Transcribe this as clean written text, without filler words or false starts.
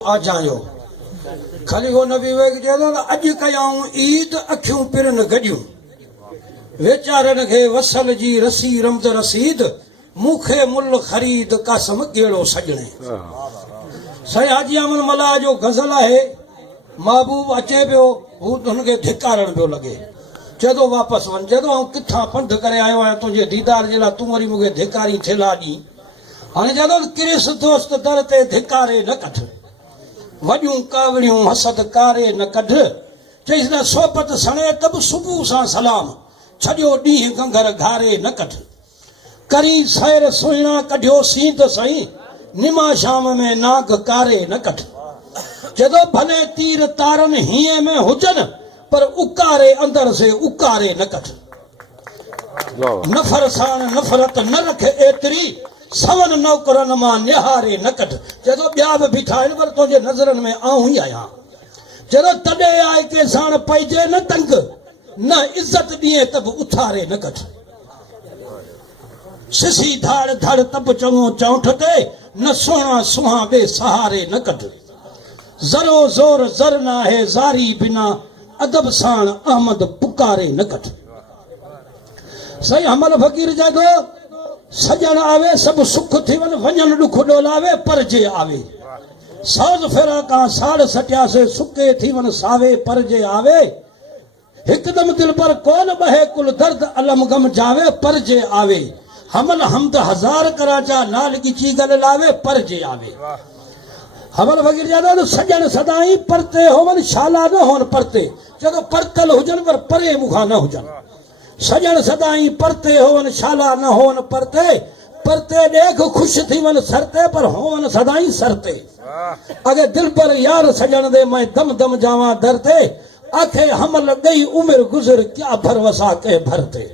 आ जायो खाली वो नबी वे चयो अज कयाऊं ईद अखियूं पिरन गडियूं वेचारन खे वसल जी रसी रमद रसीद मूंखे मुल खरीद कसम गेड़ो सजणे सही हाजी अहमद मला जो गज़ल है महबूब अचे पियो हू हुनखे धिकारण पियो लगे चए वापस वन जदों किथां पंध करे आयो आहियां तुंहिंजे दीदार जे लाइ तूं वरी मूंखे धिकारी थेला ॾी हाणे जदों किरिस दोस्त दर ते धिकारे न कढ वॾियूं कावड़ियूं हसद कारे न कढ चईस न सोबत सणे त बि सुबुह सां सलाम छॾियो ॾींहुं गंगर घारे न कढ करी सैर सुहिणा कढियो सींद सही निमा शाम में नाग कारे न कढ जदों भले तीर तारन हीअं में हुजन पर उकारे अंदर से उकारे न कढ नफर साण नफरत न रख एतरी सवन नौकरन मां निहारे न कढ जदों ॿिया बि बीठा आहिनि पर तुंहिंजे नज़रनि में आऊं ई आहियां जदों तॾहिं आहे के साण पइजे न तंग न इज़त ॾिए त बि उथारे न कढ सिसी धाड़ धड़ तब चङो चौंठ ते न सुहिणा सुहा बे सहारे न कढ ज़रो ज़ोर ज़र न आहे ज़ारी बिना अदब साण अहमद पुकारे न कढ सही हमल फ़कीर चए थो सजण आवे सब सुख थी वन वञण ॾुख ॾोलावे पर जे आवे साज़ फेरा का साड़ सटियासे सुके थी वन सावे पर जे आवे हिकदम दिल पर कोन बहे कुल दर्द अलम गम जावे पर जे आवे हमल हमद हजार कराचा लाल की चीगल लावे पर जे आवे हमल फकीर जादो सजण सदाई परते होवन शाला न होन परते जदों परतल हुजन पर परे मुखा न हुजन सजण सदाई परते होवन शाला न होन परते परते देख खुश थी वन सरते पर होवन सदाई सरते अगे दिल पर यार सजण दे मैं दम दम जावा डरते आखे हमल गई उम्र गुजर क्या भरवसा के भरते